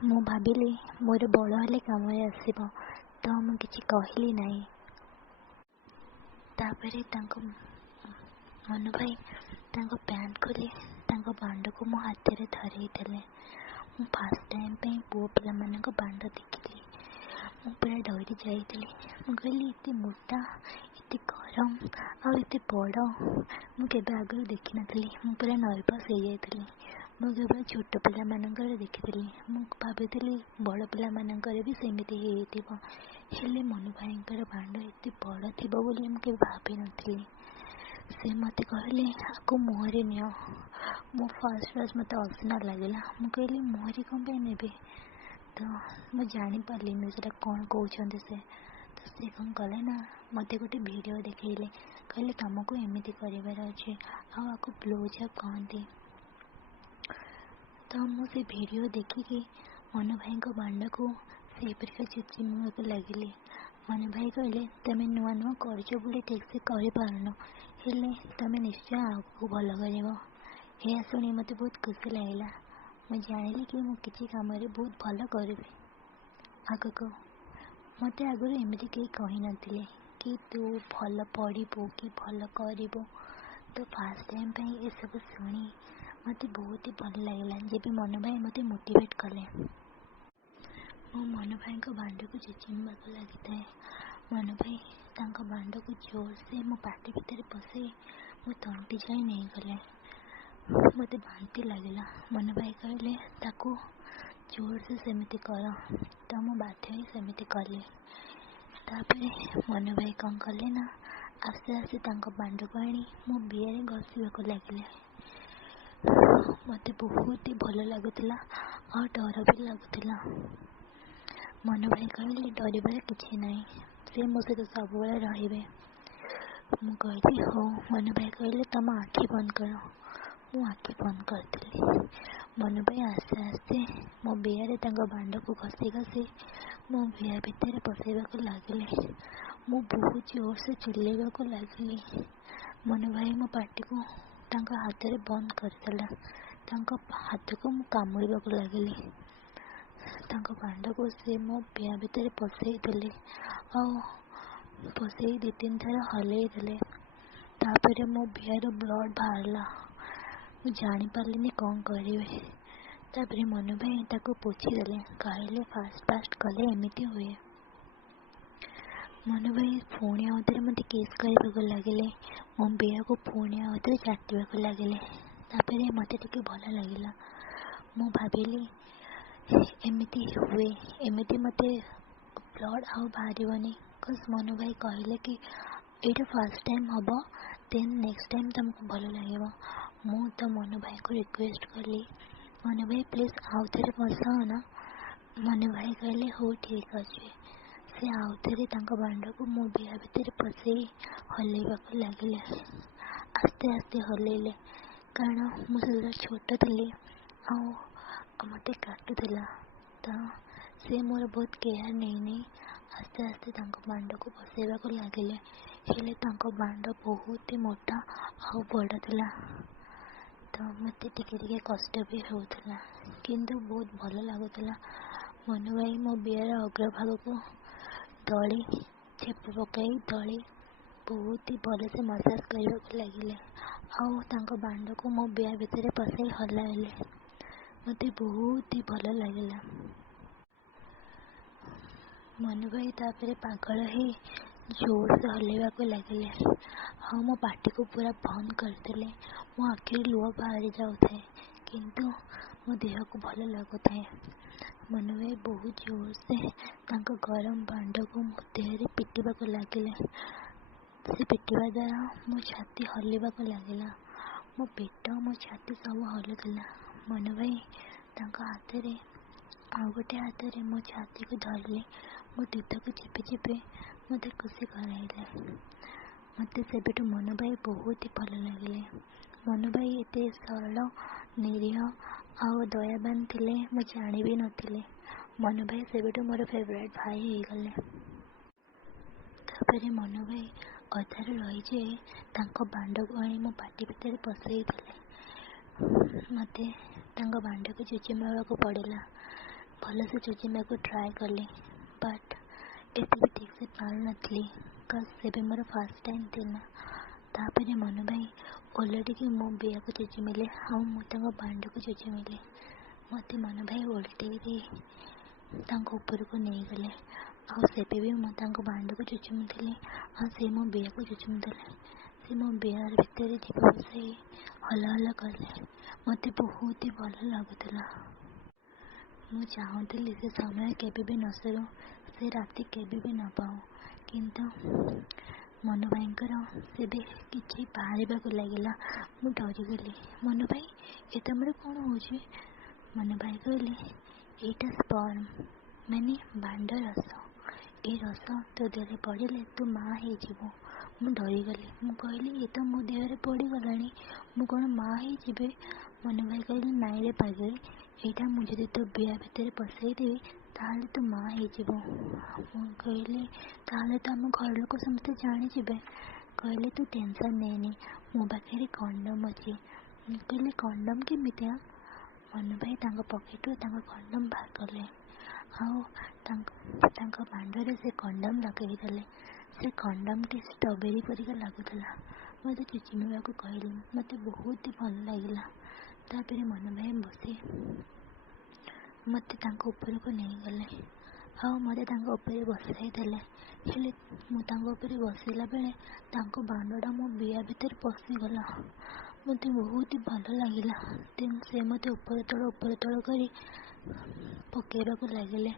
ମୁଁ ଭାବିଲି ମୋର ବଡ଼ ହେଲେ କାମରେ ଆସିବ, ତ ମୁଁ କିଛି କହିଲି ନାହିଁ। ତାପରେ ତାଙ୍କ ମନୁ ଭାଇ ତାଙ୍କ ପ୍ୟାଣ୍ଟ ଖୋଲି ତାଙ୍କ ବାଣ୍ଡକୁ ମୋ ହାତରେ ଧରେଇଥିଲେ। ମୁଁ ଫାଷ୍ଟ ଟାଇମ୍ ପାଇଁ ପୁଅ ପିଲାମାନଙ୍କ ବାଣ୍ଡ ଦେଖିଲି। ମୁଁ ପୁରା ଡରି ଯାଇଥିଲି। ମୁଁ କହିଲି ଏତେ ମୋଟା, ଏତେ ଗରମ ଆଉ ଏତେ ବଡ଼ ମୁଁ କେବେ ଆଗରୁ ଦେଖିନଥିଲି। ମୁଁ ପୁରା ନର୍ଭସ୍ ହେଇଯାଇଥିଲି। ମୁଁ କେବଳ ଛୋଟ ପିଲାମାନଙ୍କର ଦେଖିଥିଲି। ମୁଁ ଭାବିଥିଲି ବଡ଼ ପିଲାମାନଙ୍କର ବି ସେମିତି ହେଇଥିବ, ହେଲେ ମନୁ ଭାଇଙ୍କର ବାଣ୍ଡ ଏତେ ବଡ଼ ଥିବ ବୋଲି ମୁଁ କେବେ ଭାବିନଥିଲି। ସେ ମୋତେ କହିଲେ ଆକୁ ମୁହଁରେ ନିଅ। ମୁଁ ଫାଷ୍ଟ ମୋତେ ଅସନା ଲାଗିଲା। ମୁଁ କହିଲି ମୁହଁରେ କ'ଣ ପାଇଁ ନେବେ? ତ ମୁଁ ଜାଣିପାରିଲିନି ସେଟା କ'ଣ କହୁଛନ୍ତି ସେ। ତ ସେ କ'ଣ କଲେ ନା ମୋତେ ଗୋଟେ ଭିଡ଼ିଓ ଦେଖେଇଲେ। କହିଲେ କାମକୁ ଏମିତି କରିବାର ଅଛି, ଆଉ ଆକୁ ବ୍ଲୋଜ୍-ଅପ୍ କହନ୍ତି। ତ ମୁଁ ସେ ଭିଡ଼ିଓ ଦେଖିକି ମନୁ ଭାଇଙ୍କ ବାଣ୍ଡକୁ ସେହିପରିକା ଚିଚିମିବାକୁ ଲାଗିଲି। ମନୁ ଭାଇ କହିଲେ ତମେ ନୂଆ ନୂଆ କରୁଛ ବୋଲି ଠିକ୍ସେ କରିପାରୁନ, ହେଲେ ତମେ ନିଶ୍ଚୟ ଆଗକୁ ଭଲ କରିବ। ଏହା ଶୁଣି ମୋତେ ବହୁତ ଖୁସି ଲାଗିଲା। ମୁଁ ଜାଣିଲି କି ମୁଁ କିଛି କାମରେ ବହୁତ ଭଲ କରିବି ଆଗକୁ। ମୋତେ ଆଗରୁ ଏମିତି କେହି କହିନଥିଲେ କି ତୁ ଭଲ ପଢ଼ିବୁ କି ଭଲ କରିବୁ। ତ ଫାଷ୍ଟ ଟାଇମ୍ ପାଇଁ ଏସବୁ ଶୁଣି ମୋତେ ବହୁତ ହି ଭଲ ଲାଗିଲା। ଯେବେ ମନୁ ଭାଇ ମୋତେ ମୋଟିଭେଟ୍ କଲେ, ମୁଁ ମନୁ ଭାଇଙ୍କ ବାଣ୍ଡକୁ ଚିଚିମିବାକୁ ଲାଗିଥାଏ। ମନୁ ଭାଇ ତାଙ୍କ ବାଣ୍ଡକୁ ଜୋରସେ ମୋ ପାଟି ଭିତରେ ପଶେଇ ମୋ ତଣ୍ଟି ଯାଇ ନେଇଗଲେ। ମୋତେ ବାନ୍ତି ଲାଗିଲା। ମନୁ ଭାଇ କହିଲେ ତାକୁ ଜୋରସେ ସେମିତି କର। ତ ମୁଁ ବାଧ୍ୟ ହୋଇ ସେମିତି କଲି। ତାପରେ ମନୁ ଭାଇ କ'ଣ କଲେ ନା ଆସ୍ତେ ଆସ୍ତେ ତାଙ୍କ ବାଣ୍ଡକୁ ଆଣି ମୋ ବିଆରେ ଘଷିବାକୁ ଲାଗିଲେ। ମୋତେ ବହୁତ ହି ଭଲ ଲାଗୁଥିଲା ଆଉ ଡର ବି ଲାଗୁଥିଲା। ମନୁ ଭାଇ କହିଲେ ଡରିବାର କିଛି ନାହିଁ, ସେ ମୋ ସହିତ ସବୁବେଳେ ରହିବେ। ମୁଁ କହିଲି ହଉ। ମନୁ ଭାଇ କହିଲେ ତମ ଆଖି ବନ୍ଦ କର। ମୁଁ ଆଖି ବନ୍ଦ କରିଥିଲି। ମନୁ ଭାଇ ଆସ୍ତେ ଆସ୍ତେ ମୋ ବିଆରେ ତାଙ୍କ ବାଣ୍ଡକୁ ଘଷି ଘଷି ମୋ ବିଆ ଭିତରେ ପଶେଇବାକୁ ଲାଗିଲେ। ମୁଁ ବହୁତ ଜୋରସେ ଚିଲେଇବାକୁ ଲାଗିଲି। ମନୁ ଭାଇ ମୋ ପାଟିକୁ ତାଙ୍କ ହାତରେ ବନ୍ଦ କରିଦେଲା। ତାଙ୍କ ହାତକୁ ମୁଁ କାମୁଡ଼ିବାକୁ ଲାଗିଲି। ତାଙ୍କ ବାଣ୍ଡକୁ ସେ ମୋ ବିଆ ଭିତରେ ପଶେଇ ଦେଲେ ଆଉ ପଶେଇ 2-3 ଥର ହଲେଇ ଦେଲେ। ତାପରେ ମୋ ବିଆରୁ ବ୍ଲଡ଼ ବାହାରିଲା। ମୁଁ ଜାଣିପାରିଲିନି କ'ଣ କରିବି। ତାପରେ ମନୁ ଭାଇ ତାକୁ ପୋଛିଦେଲେ। କହିଲେ ଫାଷ୍ଟ କଲେ ଏମିତି ହୁଏ। ମନୁ ଭାଇ ପୁଣି ଆଉଥରେ ମୋତେ କିସ୍ କରିବାକୁ ଲାଗିଲେ। ମୋ ବିଆକୁ ପୁଣି ଆଉଥରେ ଚାଟିବାକୁ ଲାଗିଲେ। ତାପରେ ମୋତେ ଟିକେ ଭଲ ଲାଗିଲା। ମୁଁ ଭାବିଲି ଏମିତି ହୁଏ, ଏମିତି ମୋତେ ବ୍ଲଡ଼ ଆଉ ବାହାରିବନି। ମନୁ ଭାଇ କହିଲେ କି ଏଇଟା ଫାଷ୍ଟ ଟାଇମ୍ ହେବ, ଦେନ୍ ନେକ୍ସଟ ଟାଇମ୍ ତୁମକୁ ଭଲ ଲାଗିବ। ମୁଁ ତ ମନୁ ଭାଇକୁ ରିକ୍ୱେଷ୍ଟ କଲି ମନୁ ଭାଇ ପ୍ଲିଜ୍ ଆଉଥରେ ବସାଅ ନା। ମନୁ ଭାଇ କହିଲେ ହଉ ଠିକ୍ ଅଛି। ସେ ଆଉଥରେ ତାଙ୍କ ବାଣ୍ଡକୁ ମୋ ବିଆ ଭିତରେ ପଶେଇ ହଲେଇବାକୁ ଲାଗିଲେ। ଆସ୍ତେ ଆସ୍ତେ ହଲେଇଲେ, କାରଣ ମୁଁ ସେତେବେଳେ ଛୋଟ ଥିଲି ଆଉ ମୋତେ କାଟୁଥିଲା। ତ ସେ ମୋର ବହୁତ କେୟାର ନେଇ ଆସ୍ତେ ଆସ୍ତେ ତାଙ୍କ ବାଣ୍ଡକୁ ପଶେଇବାକୁ ଲାଗିଲେ। ହେଲେ ତାଙ୍କ ବାଣ୍ଡ ବହୁତ ହି ମୋଟା ଆଉ ବଡ଼ ଥିଲା। ତ ମୋତେ ଟିକେ ଟିକେ କଷ୍ଟ ବି ହେଉଥିଲା, କିନ୍ତୁ ବହୁତ ଭଲ ଲାଗୁଥିଲା। ମନୁ ଭାଇ ମୋ ବିଆର ଅଗ୍ରଭାଗକୁ ଦଳି ଛେପ ପକାଇ ଦଳି ବହୁତ ହି ଭଲସେ ମସାଜ କରିବାକୁ ଲାଗିଲେ ଆଉ ତାଙ୍କ ବାଣ୍ଡକୁ ମୋ ବିଆ ଭିତରେ ପଶେଇ ହଲାଇଲେ। ମୋତେ ବହୁତ ହି ଭଲ ଲାଗିଲା। ମନୁ ଭାଇ ତାପରେ ପାଗଳ ହେଇ ଜୋରସେ ହଲେଇବାକୁ ଲାଗିଲେ ଆଉ ମୋ ପାଟିକୁ ପୁରା ବନ୍ଦ କରିଦେଲେ। ମୋ ଆଖିରୁ ଲୁହ ବାହାରି ଯାଉଥାଏ, କିନ୍ତୁ ମୋ ଦେହକୁ ଭଲ ଲାଗୁଥାଏ। ମନୁ ଭାଇ ବହୁତ ଜୋରସେ ତାଙ୍କ ଗରମ ବାଣ୍ଡକୁ ମୋ ଦେହରେ ପିଟିବାକୁ ଲାଗିଲେ। ସେ ପିଟିବା ଦ୍ୱାରା ମୋ ଛାତି ହଲିବାକୁ ଲାଗିଲା। ମୋ ପେଟ, ମୋ ଛାତି ସବୁ ହଲୁଥିଲା। ମନୁ ଭାଇ ତାଙ୍କ ହାତରେ ଆଉ ଗୋଟେ ହାତରେ ମୋ ଛାତିକୁ ଧରିଲେ। ମୋ ଦୁଧକୁ ଚିପି ଚିପି ମୋତେ ଖୁସି କରାଇଲେ। ମୋତେ ସେବେଠୁ ମନୁ ଭାଇ ବହୁତ ହି ଭଲ ଲାଗିଲେ। ମନୁ ଭାଇ ଏତେ ସରଳ, ନିରୀହ ଆଉ ଦୟାବାନ ଥିଲେ ମୁଁ ଜାଣିବି ନଥିଲି। ମନୁ ଭାଇ ସେବେଠୁ ମୋର ଫେଭରାଇଟ୍ ଭାଇ ହେଇଗଲେ। ତାପରେ ମନୁ ଭାଇ ଅଧାରୁ ରହିଯାଇ ତାଙ୍କ ବାଣ୍ଡକୁ ଆଣି ମୋ ପାଟି ଭିତରେ ପଶେଇ ଦେଲେ। ମୋତେ ତାଙ୍କ ବାଣ୍ଡକୁ ଚିଚିମିବାକୁ ପଡ଼ିଲା। भलसे चुचिमेको ट्राए कली बट एते भी ठीक से पार नथली कज से मोर फास्ट टाइम थिला। तापरे मनु भाई ऑलरेडी कि मो बिया को चुचिमिले आउ मु बांड को चुचिमिले मत मनु भाई ओल्टे ऊपर को नहीं गले आबे भी मुझे बांड को चुचुमुली से मो बिया को चुचुमुले से मो बियार भितर जीव बसई हला हला कले मत बहुत ही भल लगुला। मु चाहूली से समय केबे भी न सरू से राति केबे भी न पाऊ किंतु मनु भाईंकर से कि बाहर लगिला मु डरीगली। मनु भाई ये तुम कौन हो? मनु भाई कहले एटा स्पर्म माने बांड रस ए रस तो देह पड़े तू माँ हो। मु डरीगली मु कहली ये तो मो देह पड़गला मु कौन माँ हो? मनु भाई कहले नाई रे पागल एटा मुझे तो बिया भितर पसईदेवी ताले तू माँ हो। कहले ताले तो आम घर लोक समस्ते जानीजे। कहले तू टेंशन नेनी मो पाखे कंडम अच्छे। कहले कंडम केमी? मनु भाई पकेटू कंडम बाहर कले बांडरे से कंडम लगेदेले से कंडम टी स्ट्रॉबेरी परिका लगुला। मत चुचिमिया को कहली मत बहुत ही भल लगिला। तापर मनु भाई बसी मत ऊपर को नहीं गले मत ऊपर बसई देले हेले मुझे बसला बेले बांडटा मो बिया भितर पशिगला मत बहुत ही भल लगिला। तेणु से मत ऊपर तल कर पकेबा लगिले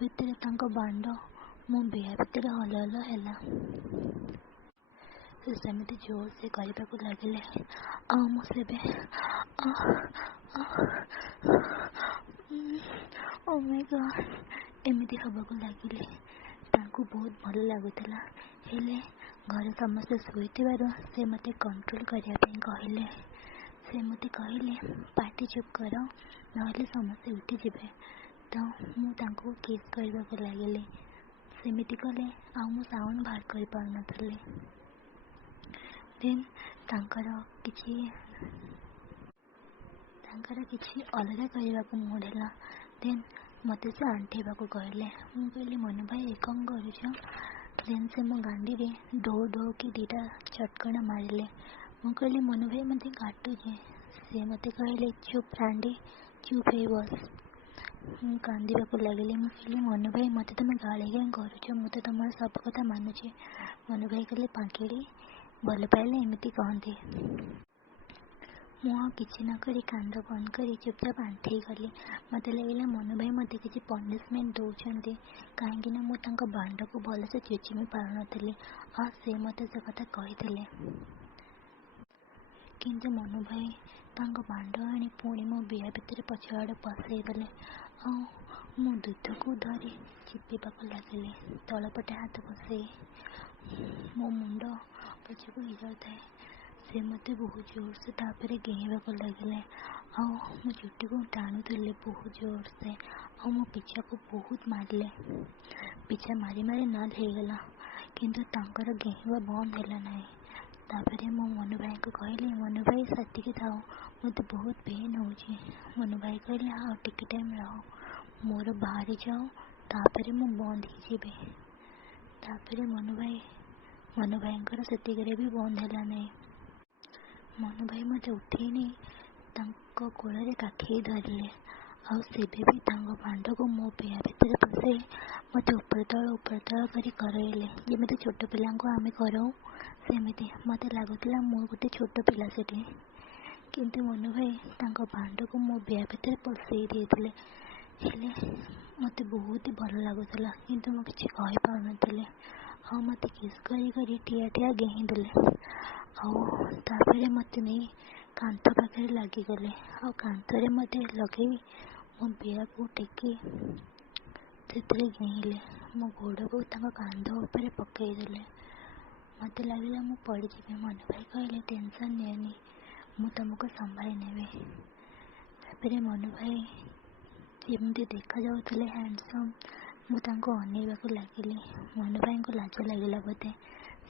भितर बांड मो बिया भितर हल हल है सेमती जोर से करने लगिले मुझे ओ माय गॉड एमती हवाक लगिले बहुत भल लगुला। हेले घर समस्ते शोइथिबारु से मते कंट्रोल करने कहले से मते कहले पार्टी चुप कर नहले समस्ते उठीजे। तो मुझे किस करने लगिले सेमती कले मु साउंड बाहर कर पार देन किसी अलग करने को मूड है। देन मत से आंटेबा कहले मुझे मनु भाई कौन कर देन से मो गांडी रे डो कि दीटा चटकणा मारे मुझे मनु भाई मत काटुचे से मत कहले चुप रांडी चुप है बस कांदीबा लगिले मुझे मनु भाई मत तुम गाड़ी क्या कर मुझे तुम सब कथा मानुचे। मनु भाई कहले पाखिड़ी भल पाइले एमती कहते मुझे किसी न करी कांद बंद कर चुपचाप आंठे गली। मत लगे मनु भाई मत किसी पनिशमेंट दौरान कहीं मुझे बांड को भलसे चुचिमी पार नी से मत से कथा कही किंतु मनु भाई बांड आनी पुणी मो बिया भितर पछआड़े पसईदेले मो दूध को धरी चिपीबा लगिले तलपटे हाथ बसई मो मुंड पछक जाए से मत बहुत जोर से तापर गेहबा लगिले मो चुटी को टाणुले बहुत जोर से मो पीछा को बहुत मारे पीछा मारी मारी नाद होगला किंतु तांकर गेहबा बंद है ना। तापर मो मनु भाई को कहली मनु भाई साथी के थाओ मत बहुत पेन हो। मनु भाई कहले हाँ टिके टाइम रहो मोर बाहरी जाओ तापर मु बंद हो। तापर मनु भाई से भी बंद है ना। मनु भाई मत उठेनी कोल काखी धरले से भी बांड को मो बिया भितर पसई मत ऊपर तल करइले जमी छोट पिला आम कराऊ सेमती मत लगुला मु गोटे छोट पिला से किंतु मनु भाई बांड को मो बिया भितर पसई देते हेले मत बहुत ही भल लगुला किंतु मु किसी कही पार नी मत किस कर ठिया ठिया गेहीदेले तापर मत नहीं कांथ पाखे लगिगले कांथरे मत लगे मो बिया को टेकी से गेहिले मो गोड़ को कांध उपर पकईदेले मत लगे मु पड़जी। मनु भाई कहले टेंशन नियनी मु तुमको संभाली नेबी। तापर मनु भाई जमी देखा जाऊे हैंडसम मुझे अनेबा लगिली मनु भाई को लाज लगे बोधे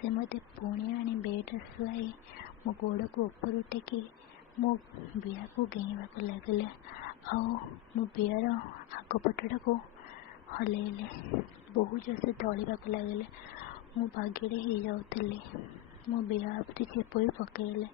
से मत पुणी आनी बेड शुआई मो गोड़ को ऊपर टेकी मो बिया को गेहबा लगिले ଆଉ ମୋ ବେଆର ଆଗପଟଟାକୁ ହଲେଇଲେ। ବହୁତ ଜୋରସେ ଦଳିବାକୁ ଲାଗିଲେ। ମୁଁ ବାଗେଡ଼ି ହେଇଯାଉଥିଲି। ମୋ ବେଆ ଉପରେ ଚେପ ବି ପକେଇଲେ।